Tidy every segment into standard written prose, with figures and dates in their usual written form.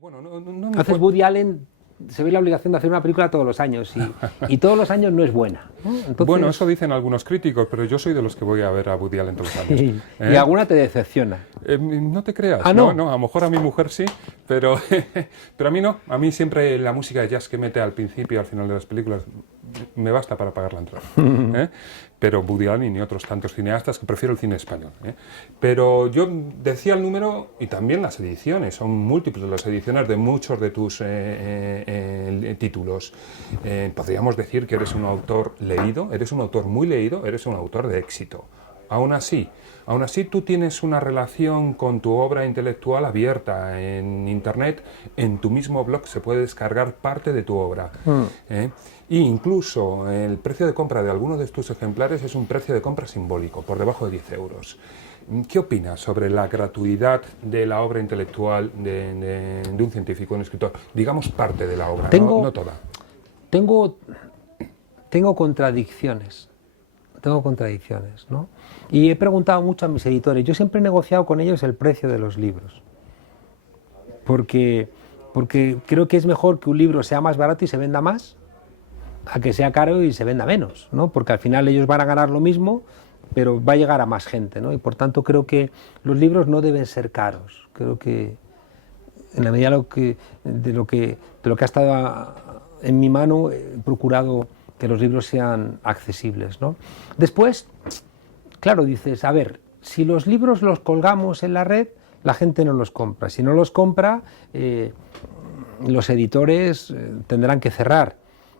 Bueno, no Haces Woody Allen, se ve la obligación de hacer una película todos los años y todos los años no es buena, ¿no? Entonces, bueno, eso dicen algunos críticos, pero yo soy de los que voy a ver a Woody Allen todos los años. sí, y alguna te decepciona. No te creas, Ah, ¿no? no, a lo mejor a mi mujer sí, pero, pero a mí no. A mí siempre la música de jazz que mete al principio y al final de las películas me basta para pagar la entrada. Pero Woody Allen y otros tantos cineastas que prefiero el cine español. Pero yo decía el número y también las ediciones, son múltiples las ediciones de muchos de tus títulos. Podríamos decir que eres un autor leído, eres un autor muy leído, eres un autor de éxito. Aún así tú tienes una relación con tu obra intelectual abierta en Internet, en tu mismo blog se puede descargar parte de tu obra. E incluso el precio de compra de algunos de tus ejemplares es un precio de compra simbólico, por debajo de 10 euros. ¿Qué opinas sobre la gratuidad de la obra intelectual de un científico, un escritor? Digamos parte de la obra, no toda. Tengo contradicciones. Tengo contradicciones, ¿no? Y he preguntado mucho a mis editores. Yo siempre he negociado con ellos el precio de los libros. Porque creo que es mejor que un libro sea más barato y se venda más, a que sea caro y se venda menos, ¿no? Porque al final ellos van a ganar lo mismo, pero va a llegar a más gente, ¿no? Y por tanto creo que los libros no deben ser caros. Creo que en la medida de lo que ha estado en mi mano he procurado que los libros sean accesibles, ¿no? Después, claro, dices, a ver, si los libros los colgamos en la red, la gente no los compra. Si no los compra, los editores tendrán que cerrar.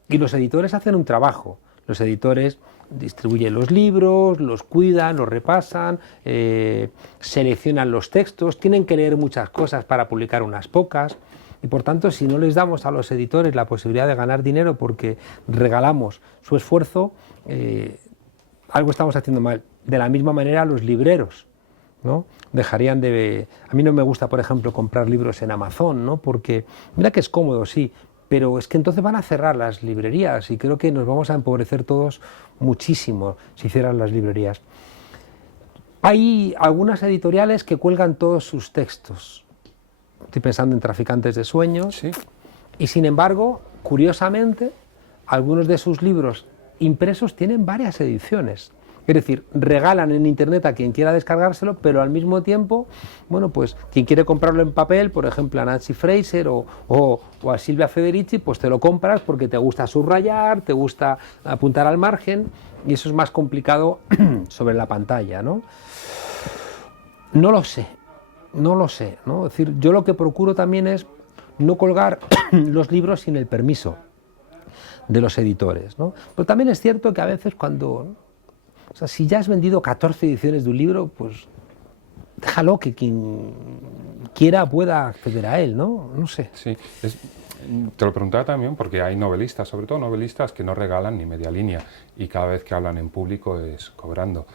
Y los editores hacen un trabajo. Los editores distribuyen los libros, los cuidan, los repasan, seleccionan los textos, tienen que leer muchas cosas para publicar unas pocas. Y por tanto, si no les damos a los editores la posibilidad de ganar dinero porque regalamos su esfuerzo, algo estamos haciendo mal. De la misma manera, los libreros, ¿no? Dejarían de... A mí no me gusta, por ejemplo, comprar libros en Amazon, ¿no? Porque, mira que es cómodo, sí, pero es que entonces van a cerrar las librerías y creo que nos vamos a empobrecer todos muchísimo si cierran las librerías. Hay algunas editoriales que cuelgan todos sus textos. Estoy pensando en Traficantes de Sueños. Sí. Y sin embargo, curiosamente, algunos de sus libros impresos tienen varias ediciones. Es decir, regalan en Internet a quien quiera descargárselo, pero al mismo tiempo, bueno, pues quien quiere comprarlo en papel, por ejemplo a Nancy Fraser o a Silvia Federici, pues te lo compras porque te gusta subrayar, te gusta apuntar al margen, y eso es más complicado sobre la pantalla, ¿no? No lo sé, ¿no? Es decir, yo lo que procuro también es no colgar los libros sin el permiso de los editores, ¿no? Pero también es cierto que a veces o sea, si ya has vendido 14 ediciones de un libro, pues déjalo que quien quiera pueda acceder a él, ¿no? No sé. Sí, te lo preguntaba también porque hay novelistas, sobre todo novelistas que no regalan ni media línea y cada vez que hablan en público es cobrando.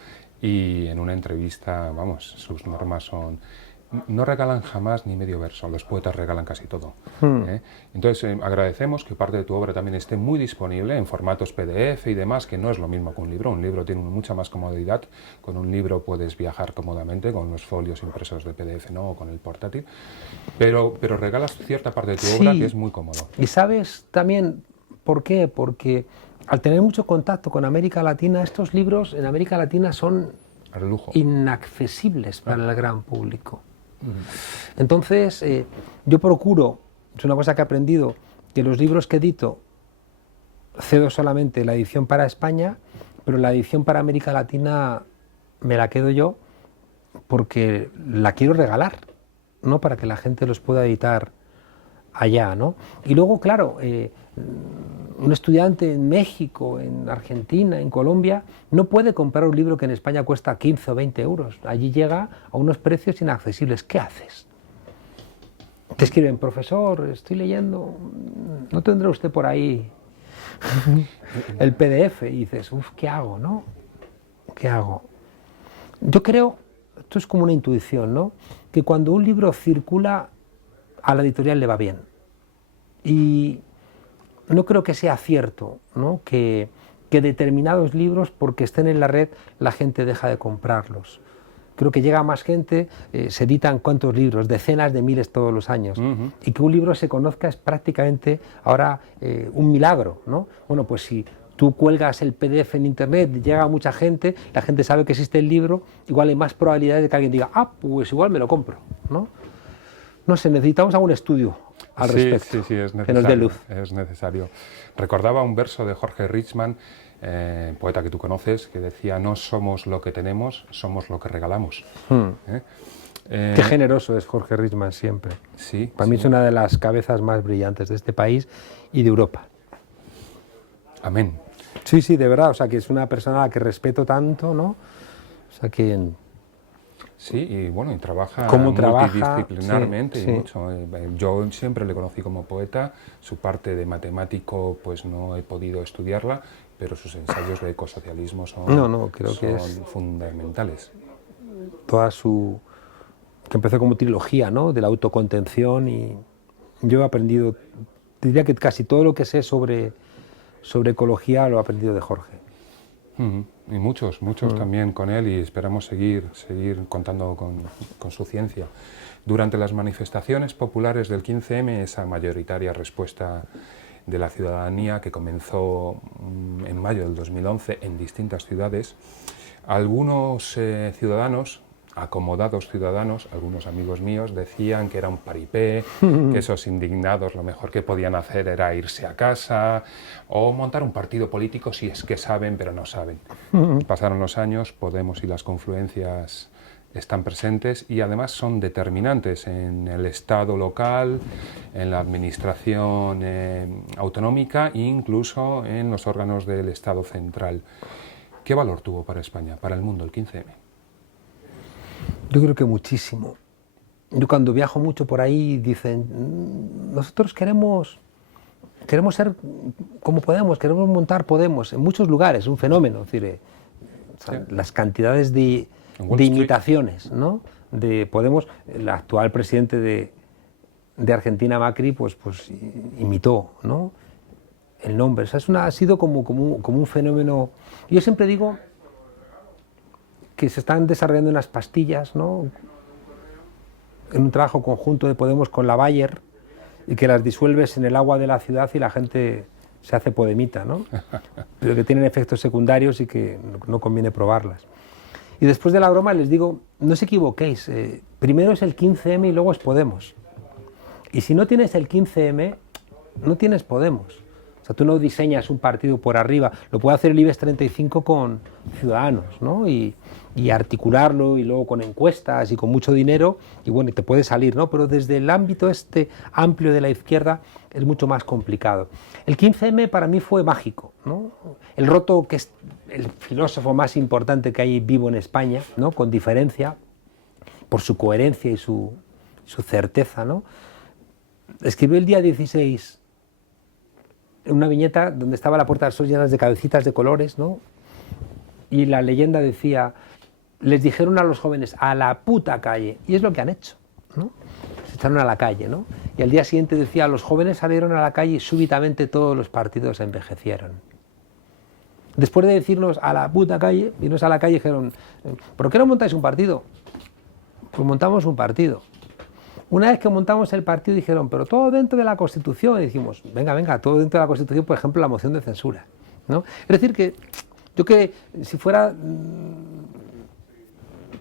Y en una entrevista, vamos, sus normas son... No regalan jamás ni medio verso, los poetas regalan casi todo. Entonces agradecemos que parte de tu obra también esté muy disponible en formatos PDF y demás, que no es lo mismo que un libro. Un libro tiene mucha más comodidad. Con un libro puedes viajar cómodamente, con los folios impresos de PDF, ¿no? O con el portátil. Pero regalas cierta parte de tu obra que es muy cómodo. Y sabes también por qué, porque al tener mucho contacto con América Latina, estos libros en América Latina son inaccesibles para el gran público. Entonces, yo procuro, es una cosa que he aprendido, que los libros que edito cedo solamente la edición para España, pero la edición para América Latina me la quedo yo porque la quiero regalar, no para que la gente los pueda editar allá, ¿no? Y luego, claro, un estudiante en México, en Argentina, en Colombia, no puede comprar un libro que en España cuesta 15 o 20 euros. Allí llega a unos precios inaccesibles. ¿Qué haces? Te escriben, profesor, estoy leyendo, ¿no tendrá usted por ahí el PDF? Y dices, uff, ¿qué hago, no? ¿Qué hago? Yo creo, esto es como una intuición, ¿no? Que cuando un libro circula, a la editorial le va bien. Y no creo que sea cierto, ¿no? que determinados libros, porque estén en la red, la gente deja de comprarlos. creo que llega a más gente, se editan cuántos libros, decenas de miles todos los años, y que un libro se conozca es prácticamente ahora un milagro, ¿no? Bueno, pues si tú cuelgas el PDF en internet, llega a mucha gente, la gente sabe que existe el libro, igual hay más probabilidades de que alguien diga, ah, pues igual me lo compro, ¿no? No sé, necesitamos algún estudio al respecto, sí, es necesario, que nos dé luz. es necesario. Recordaba un verso de Jorge Richman, poeta que tú conoces, que decía: no somos lo que tenemos, somos lo que regalamos. Qué generoso es Jorge Richman siempre. Sí, Para mí es una de las cabezas más brillantes de este país y de Europa. Amén. Sí, sí, de verdad, o sea, que es una persona a la que respeto tanto, ¿no? O sea, que... Sí, y bueno, y trabaja ¿Cómo trabaja? multidisciplinarmente Sí, y sí. mucho. Yo siempre le conocí como poeta, su parte de matemático pues no he podido estudiarla, pero sus ensayos de ecosocialismo son, creo que es fundamentales. toda su... que empezó como trilogía, ¿no? De la autocontención, y yo he aprendido, diría que casi todo lo que sé sobre ecología lo he aprendido de Jorge. Y muchos también con él, y esperamos seguir contando con su ciencia. Durante las manifestaciones populares del 15M, esa mayoritaria respuesta de la ciudadanía que comenzó en mayo del 2011 en distintas ciudades, algunos ciudadanos, acomodados ciudadanos, algunos amigos míos, decían que era un paripé, que esos indignados lo mejor que podían hacer era irse a casa o montar un partido político si es que saben, pero no saben. Pasaron los años, Podemos y las confluencias están presentes y además son determinantes en el Estado local, en la administración autonómica e incluso en los órganos del Estado central. ¿Qué valor tuvo para España, para el mundo, el 15M? Yo creo que muchísimo. Yo cuando viajo mucho por ahí dicen, nosotros queremos ser como Podemos, queremos montar Podemos en muchos lugares, un fenómeno, es decir, o sea, las cantidades de imitaciones, ¿no? De Podemos. El actual presidente de Argentina, Macri, pues imitó, ¿no? El nombre. O sea, ha sido como un fenómeno. Yo siempre digo que se están desarrollando unas pastillas, ¿no? En un trabajo conjunto de Podemos con la Bayer, y que las disuelves en el agua de la ciudad y la gente se hace podemita, ¿no? Pero que tienen efectos secundarios y que no conviene probarlas. Y después de la broma les digo, no os equivoquéis, primero es el 15M y luego es Podemos. Y si no tienes el 15M, no tienes Podemos. O sea, tú no diseñas un partido por arriba, lo puede hacer el IBEX 35 con Ciudadanos, ¿no? Y articularlo, y luego con encuestas y con mucho dinero, y bueno, y te puede salir, ¿no? Pero desde el ámbito este amplio de la izquierda es mucho más complicado. El 15M para mí fue mágico, ¿no? El Roto, que es el filósofo más importante que hay vivo en España, ¿no? Con diferencia, por su coherencia y su certeza, ¿no? Escribió el día 16 una viñeta donde estaba la Puerta del Sol llena de cabecitas de colores, ¿no? Y la leyenda decía, les dijeron a los jóvenes, a la puta calle, y es lo que han hecho, ¿no? Se echaron a la calle, ¿no? Y al día siguiente decía, los jóvenes salieron a la calle y súbitamente todos los partidos envejecieron. Después de decirnos a la puta calle, irnos a la calle y dijeron, ¿por qué no montáis un partido? Pues montamos un partido. Una vez que montamos el partido dijeron, pero todo dentro de la Constitución. Y dijimos, venga, todo dentro de la Constitución, por ejemplo, la moción de censura, ¿no? Es decir, que yo que si fuera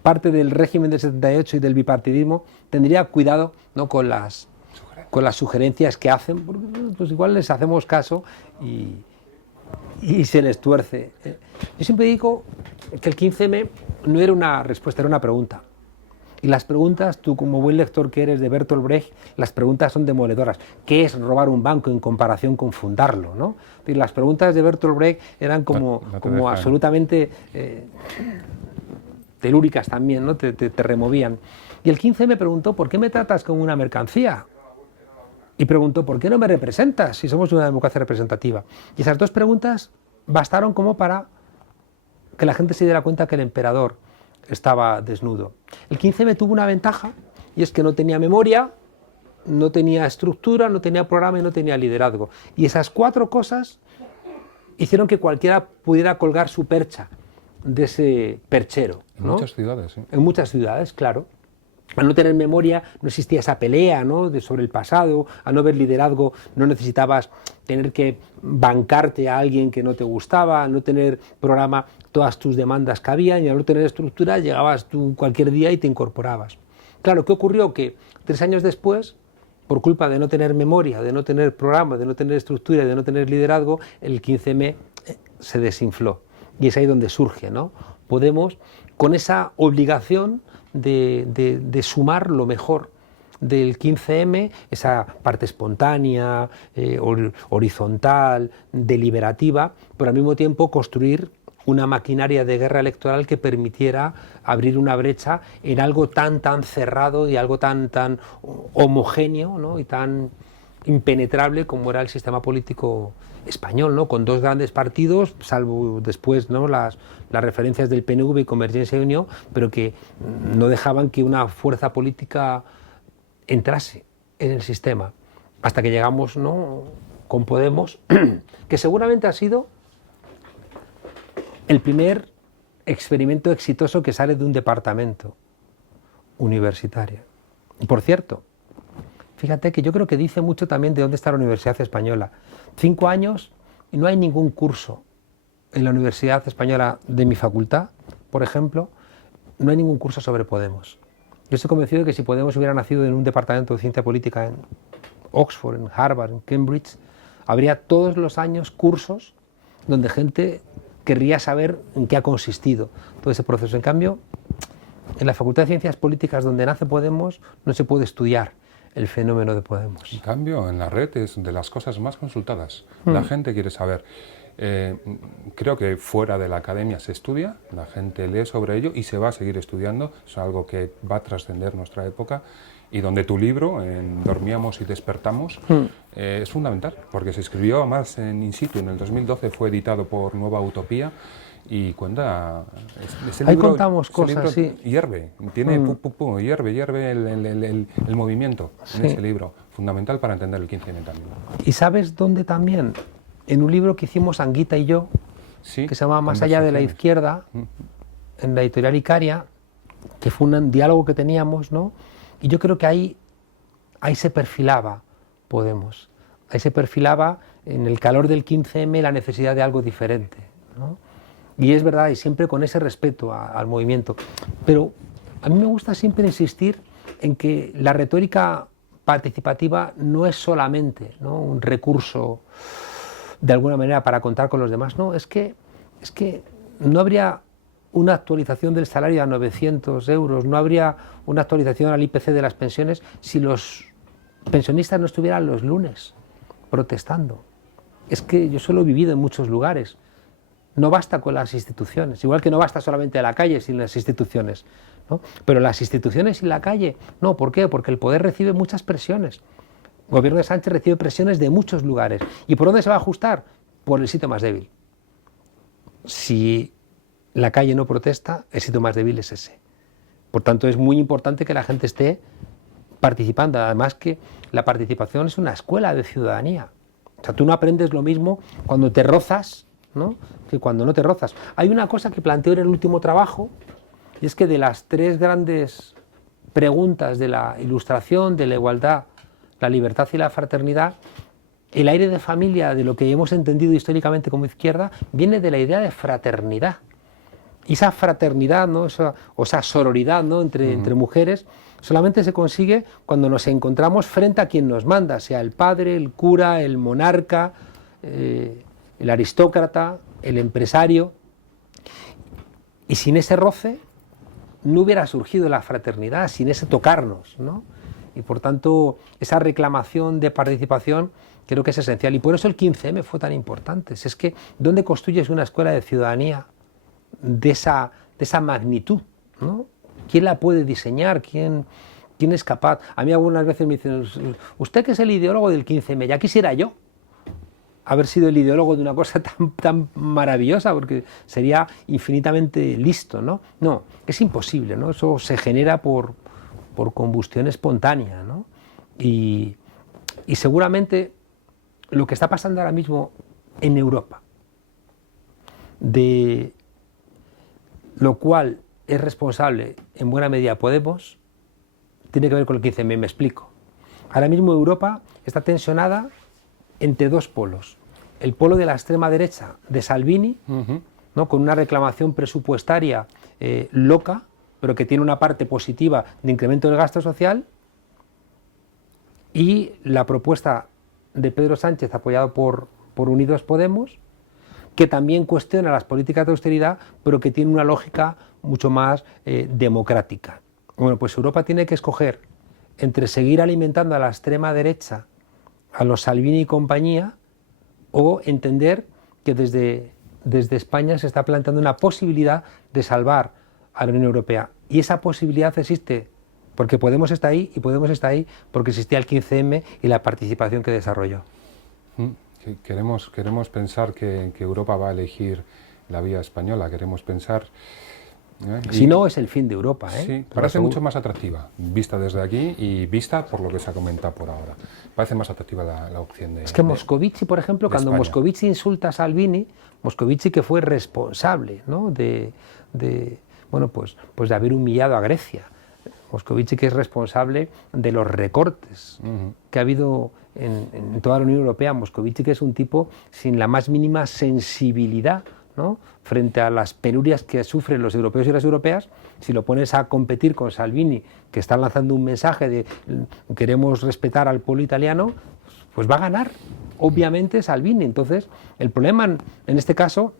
parte del régimen del 78 y del bipartidismo, tendría cuidado, ¿no? con las sugerencias que hacen, porque pues igual les hacemos caso y se les tuerce. Yo siempre digo que el 15M no era una respuesta, era una pregunta. Y las preguntas, tú como buen lector que eres de Bertolt Brecht, las preguntas son demoledoras. ¿Qué es robar un banco en comparación con fundarlo, ¿no? Y las preguntas de Bertolt Brecht eran como absolutamente telúricas también, ¿no? Te removían. Y el 15 me preguntó, ¿por qué me tratas como una mercancía? Y preguntó, ¿por qué no me representas si somos una democracia representativa? Y esas dos preguntas bastaron como para que la gente se diera cuenta que el emperador estaba desnudo. El 15M tuvo una ventaja, y es que no tenía memoria, no tenía estructura, no tenía programa y no tenía liderazgo. Y esas cuatro cosas hicieron que cualquiera pudiera colgar su percha de ese perchero, En ¿no? muchas ciudades, sí. En muchas ciudades, claro. Al no tener memoria no existía esa pelea, ¿no?, sobre el pasado. Al no haber liderazgo no necesitabas tener que bancarte a alguien que no te gustaba. Al no tener programa todas tus demandas cabían, y al no tener estructura llegabas tú cualquier día y te incorporabas. Claro, ¿qué ocurrió? Que 3 años después, por culpa de no tener memoria, de no tener programa, de no tener estructura, de no tener liderazgo, el 15M se desinfló. Y es ahí donde surge, ¿no?, Podemos, con esa obligación de sumar lo mejor del 15M, esa parte espontánea, horizontal, deliberativa, pero al mismo tiempo construir una maquinaria de guerra electoral que permitiera abrir una brecha en algo tan cerrado y algo tan homogéneo, ¿no?, y tan impenetrable como era el sistema político español, ¿no?, con 2 grandes partidos, salvo después, ¿no?, las referencias del PNV y Convergencia y Unió, pero que no dejaban que una fuerza política entrase en el sistema, hasta que llegamos, ¿no?, con Podemos, que seguramente ha sido el primer experimento exitoso que sale de un departamento universitario. Y por cierto, fíjate que yo creo que dice mucho también de dónde está la Universidad Española. 5 años y no hay ningún curso en la Universidad Española de mi facultad, por ejemplo, no hay ningún curso sobre Podemos. Yo estoy convencido de que si Podemos hubiera nacido en un departamento de ciencia política en Oxford, en Harvard, en Cambridge, habría todos los años cursos donde gente querría saber en qué ha consistido todo ese proceso. En cambio, en la Facultad de Ciencias Políticas, donde nace Podemos, no se puede estudiar el fenómeno de Podemos. En cambio, en la red es de las cosas más consultadas. La gente quiere saber. Creo que fuera de la academia se estudia, la gente lee sobre ello y se va a seguir estudiando. Es algo que va a trascender nuestra época, y donde tu libro, en Dormíamos y Despertamos, es fundamental, porque se escribió más en in situ. En el 2012 fue editado por Nueva Utopía y cuenta... Ahí contamos cosas, sí. Hierve, tiene hierve el movimiento en ese libro. Fundamental para entender el 15M también. ¿Y sabes dónde también? En un libro que hicimos Anguita y yo, Sí, que se llama Más allá de la izquierda, en la editorial Icaria, que fue un diálogo que teníamos, ¿no? Y yo creo que ahí se perfilaba Podemos, ahí se perfilaba en el calor del 15M la necesidad de algo diferente, ¿no? Y es verdad, y siempre con ese respeto al movimiento. Pero a mí me gusta siempre insistir en que la retórica participativa no es solamente, ¿no?, un recurso de alguna manera para contar con los demás. No, es que no habría una actualización del salario a 900 euros, no habría una actualización al IPC de las pensiones si los pensionistas no estuvieran los lunes protestando. Es que yo solo he vivido en muchos lugares. No basta con las instituciones, igual que no basta solamente la calle sin las instituciones, ¿no? Pero las instituciones y la calle, no, ¿por qué? Porque el poder recibe muchas presiones. El gobierno de Sánchez recibe presiones de muchos lugares. ¿Y por dónde se va a ajustar? Por el sitio más débil. Si la calle no protesta, el sitio más débil es ese. Por tanto, es muy importante que la gente esté participando. Además, que la participación es una escuela de ciudadanía. O sea, tú no aprendes lo mismo cuando te rozas, ¿no?, que cuando no te rozas. Hay una cosa que planteo en el último trabajo, y es que de las 3 grandes preguntas de la Ilustración, de la igualdad, la libertad y la fraternidad, el aire de familia, de lo que hemos entendido históricamente como izquierda, viene de la idea de fraternidad. Y esa fraternidad, ¿no?, esa sororidad, ¿no?, entre mujeres, solamente se consigue cuando nos encontramos frente a quien nos manda, sea el padre, el cura, el monarca, el aristócrata, el empresario. Y sin ese roce no hubiera surgido la fraternidad, sin ese tocarnos, ¿no? Y por tanto, esa reclamación de participación creo que es esencial. Y por eso el 15M fue tan importante. Es que, ¿dónde construyes una escuela de ciudadanía de esa magnitud, ¿no? ¿Quién la puede diseñar? ¿Quién es capaz? A mí algunas veces me dicen, usted que es el ideólogo del 15M, ya quisiera yo haber sido el ideólogo de una cosa tan maravillosa, porque sería infinitamente listo, ¿no? No, es imposible, ¿no? Eso se genera por combustión espontánea, ¿no? Y seguramente lo que está pasando ahora mismo en Europa, de lo cual es responsable en buena medida Podemos, tiene que ver con el 15M, me explico. Ahora mismo Europa está tensionada entre dos polos. El polo de la extrema derecha de Salvini, ¿no?, con una reclamación presupuestaria loca, pero que tiene una parte positiva de incremento del gasto social, y la propuesta de Pedro Sánchez, apoyado por Unidos Podemos, que también cuestiona las políticas de austeridad, pero que tiene una lógica mucho más democrática. Bueno, pues Europa tiene que escoger entre seguir alimentando a la extrema derecha, a los Salvini y compañía, o entender que desde España se está planteando una posibilidad de salvar a la Unión Europea. Y esa posibilidad existe porque Podemos está ahí, y Podemos está ahí porque existía el 15M y la participación que desarrolló. Queremos pensar que Europa va a elegir la vía española, queremos pensar... Si no, es el fin de Europa. Sí, parece mucho más atractiva, vista desde aquí y vista por lo que se ha comentado por ahora. Parece más atractiva la opción de... Es que Moscovici, por ejemplo, cuando España. Moscovici insulta a Salvini, Moscovici, que fue responsable, ¿no?, de haber humillado a Grecia. Moscovici, que es responsable de los recortes que ha habido en toda la Unión Europea. Moscovici, que es un tipo sin la más mínima sensibilidad, ¿no?, frente a las penurias que sufren los europeos y las europeas. Si lo pones a competir con Salvini, que está lanzando un mensaje de queremos respetar al pueblo italiano, pues va a ganar, obviamente, Salvini. Entonces, el problema en este caso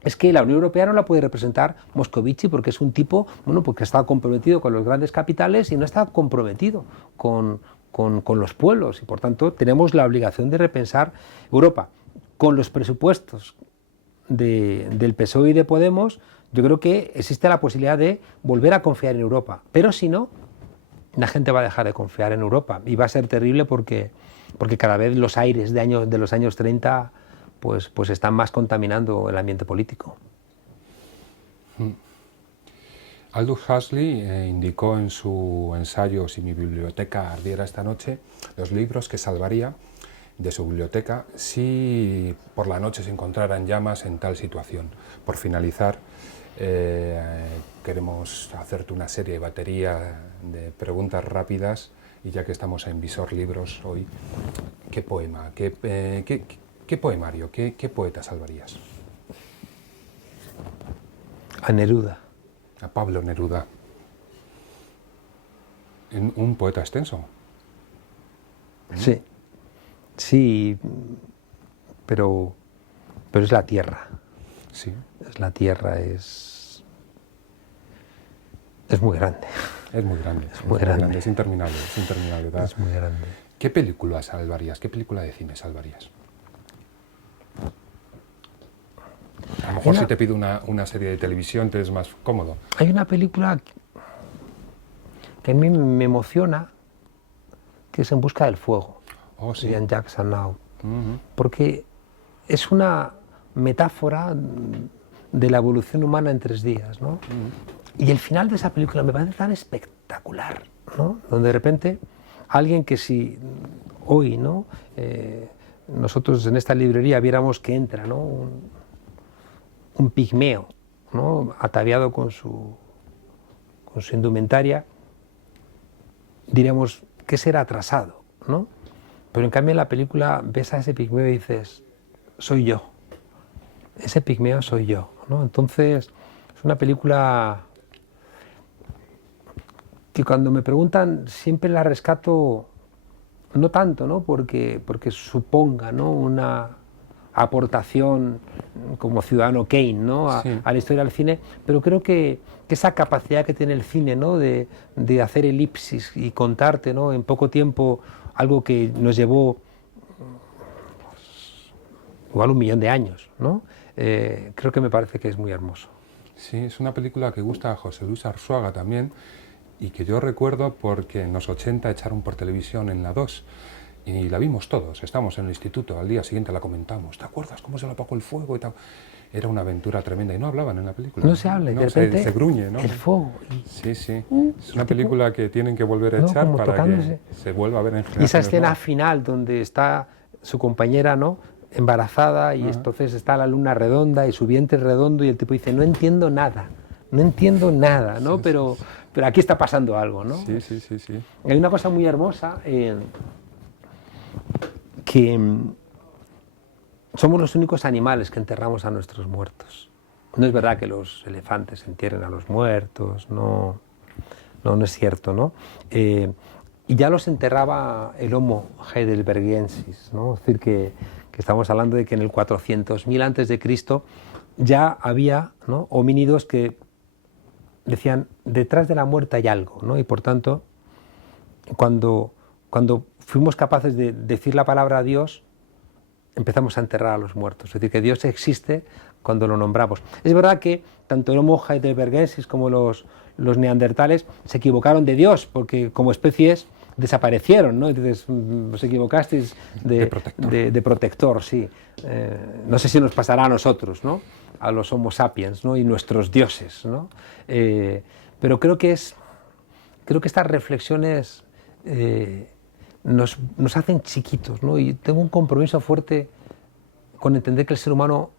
es que la Unión Europea no la puede representar Moscovici, porque es un tipo, porque está comprometido con los grandes capitales y no está comprometido con los pueblos, y por tanto tenemos la obligación de repensar Europa. Con los presupuestos del PSOE y de Podemos, yo creo que existe la posibilidad de volver a confiar en Europa, pero si no, la gente va a dejar de confiar en Europa, y va a ser terrible porque cada vez los aires de los años 30 pues están más contaminando el ambiente político. Aldous Huxley indicó en su ensayo Si mi biblioteca ardiera esta noche los libros que salvaría de su biblioteca si por la noche se encontrara en llamas en tal situación. Por finalizar, queremos hacerte una serie de batería de preguntas rápidas, y ya que estamos en Visor Libros hoy, ¿qué poema, qué poemario, qué poeta salvarías? A Neruda. A Pablo Neruda. Un poeta extenso. Sí. Sí, pero es la tierra. Sí. Es la tierra, es muy grande. Es muy grande. Es muy grande. Es interminable, ¿verdad? Es muy grande. ¿Qué película salvarías? ¿Qué película de cine salvarías? A lo mejor si te pido una serie de televisión te es más cómodo. Hay una película que a mí me emociona, que es En busca del fuego. Oh, sí. De Jean-Jacques Annaud, porque es una metáfora de la evolución humana en 3 días, ¿no? Y el final de esa película me parece tan espectacular, ¿no?, donde de repente alguien que si hoy, ¿no?, nosotros en esta librería viéramos que entra, ¿no?, un pigmeo, ¿no?, ataviado con su indumentaria, diríamos que será atrasado, ¿no? Pero en cambio en la película ves a ese pigmeo y dices, soy yo, ese pigmeo soy yo, ¿no? Entonces es una película que cuando me preguntan siempre la rescato, no tanto, ¿no?, porque suponga, ¿no?, una aportación como ciudadano Kane, ¿no?, Sí. a la historia del cine, pero creo que esa capacidad que tiene el cine, ¿no?, de hacer elipsis y contarte, ¿no?, en poco tiempo algo que nos llevó igual 1 millón de años, ¿no? Creo que me parece que es muy hermoso. Sí, es una película que gusta a José Luis Arzuaga también, y que yo recuerdo porque en los 80 echaron por televisión en la 2 y la vimos todos. Estábamos en el instituto, al día siguiente la comentamos. ¿Te acuerdas cómo se le apagó el fuego y tal? Era una aventura tremenda y no hablaban en la película. No se habla, no, de repente se gruñe, ¿no? el fuego. Sí, sí. Es una película que tienen que volver a echar para tocándose. que se vuelva a ver en Y esa generaciones escena nuevas. final donde está su compañera, ¿no?, embarazada, y entonces está la luna redonda y su vientre redondo, y el tipo dice, no entiendo nada, no entiendo nada, ¿no? Sí, Pero aquí está pasando algo, ¿no? sí, sí, sí, sí. Hay una cosa muy hermosa que somos los únicos animales que enterramos a nuestros muertos. No es verdad que los elefantes entierren a los muertos, no, no es cierto, ¿no? Y ya los enterraba el Homo heidelbergensis, ¿no? Es decir, que estamos hablando de que en el 400.000 antes de Cristo ya había, ¿no?, homínidos que decían, detrás de la muerte hay algo, ¿no? Y por tanto, cuando fuimos capaces de decir la palabra a Dios, empezamos a enterrar a los muertos. Es decir, que Dios existe cuando lo nombramos. Es verdad que tanto el Homo heidelbergensis como los neandertales se equivocaron de Dios, porque como especies desaparecieron, ¿no? Entonces, os equivocasteis de protector, sí. No sé si nos pasará a nosotros, ¿no?, a los Homo sapiens, ¿no?, y nuestros dioses, ¿no? Pero creo que estas reflexiones nos hacen chiquitos, ¿no? Y tengo un compromiso fuerte con entender que el ser humano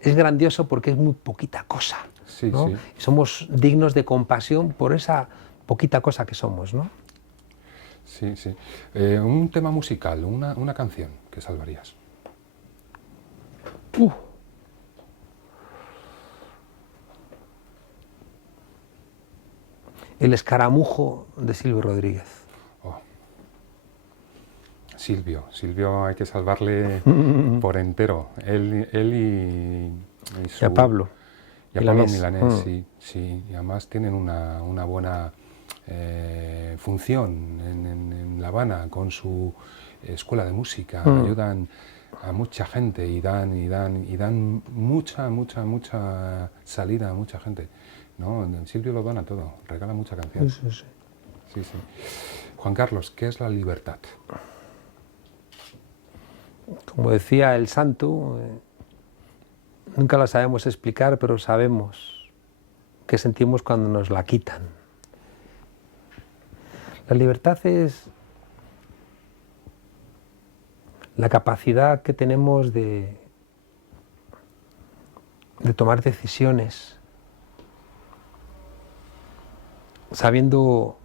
es grandioso porque es muy poquita cosa, ¿no? Sí. Y somos dignos de compasión por esa poquita cosa que somos, ¿no? Sí, sí. Un tema musical, una canción que salvarías. El escaramujo de Silvio Rodríguez. Oh. Silvio hay que salvarle por entero. Él Y a Pablo. Y a Pablo Milanés, sí. Y además tienen una buena función en La Habana con su escuela de música. Ayudan a mucha gente y dan mucha salida a mucha gente, ¿no? Silvio lo dona todo, regala mucha canción. Sí. Juan Carlos, ¿qué es la libertad? Como decía el santo, nunca la sabemos explicar, pero sabemos qué sentimos cuando nos la quitan. La libertad es la capacidad que tenemos de tomar decisiones sabiendo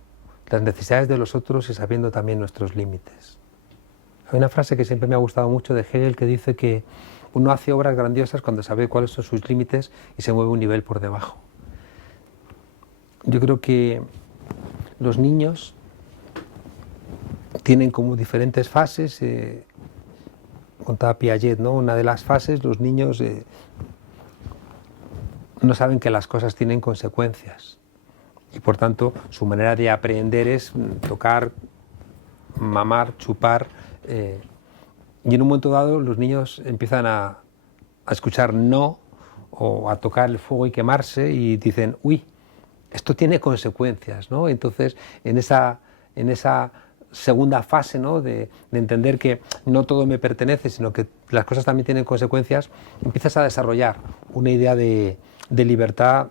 las necesidades de los otros y sabiendo también nuestros límites. Hay una frase que siempre me ha gustado mucho de Hegel que dice que uno hace obras grandiosas cuando sabe cuáles son sus límites y se mueve un nivel por debajo. Yo creo que los niños tienen como diferentes fases. Contaba Piaget, ¿no? Una de las fases, los niños no saben que las cosas tienen consecuencias y por tanto su manera de aprender es tocar, mamar, chupar, y en un momento dado los niños empiezan a escuchar no o a tocar el fuego y quemarse y dicen, uy, esto tiene consecuencias, ¿no? Entonces en esa segunda fase, ¿no?, de entender que no todo me pertenece, sino que las cosas también tienen consecuencias, empiezas a desarrollar una idea de libertad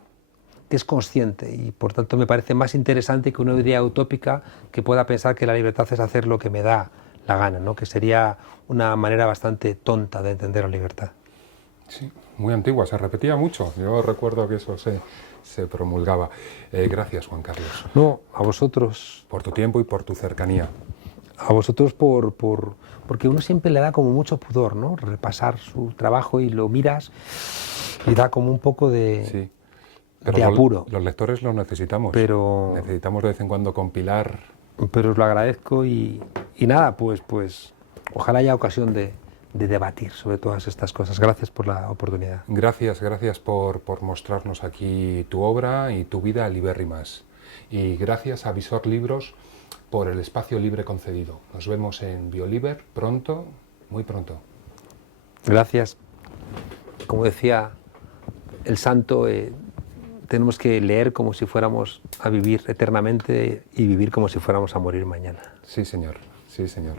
que es consciente y por tanto me parece más interesante que una idea utópica que pueda pensar que la libertad es hacer lo que me da la gana, ¿no?, que sería una manera bastante tonta de entender la libertad. Sí, muy antigua, se repetía mucho. Yo recuerdo que eso se promulgaba. Gracias, Juan Carlos. No, a vosotros. Por tu tiempo y por tu cercanía. A vosotros porque uno siempre le da como mucho pudor, ¿no?, repasar su trabajo y lo miras y da como un poco de apuro. Los lectores lo necesitamos. Pero necesitamos de vez en cuando compilar. Pero os lo agradezco y nada, pues ojalá haya ocasión de debatir sobre todas estas cosas. Gracias por la oportunidad. Gracias por mostrarnos aquí tu obra y tu vida libérrimas. Y gracias a Visor Libros por el espacio libre concedido. Nos vemos en Bioliber pronto, muy pronto. Gracias. Como decía el santo, tenemos que leer como si fuéramos a vivir eternamente y vivir como si fuéramos a morir mañana. Sí, señor. Sí, señor.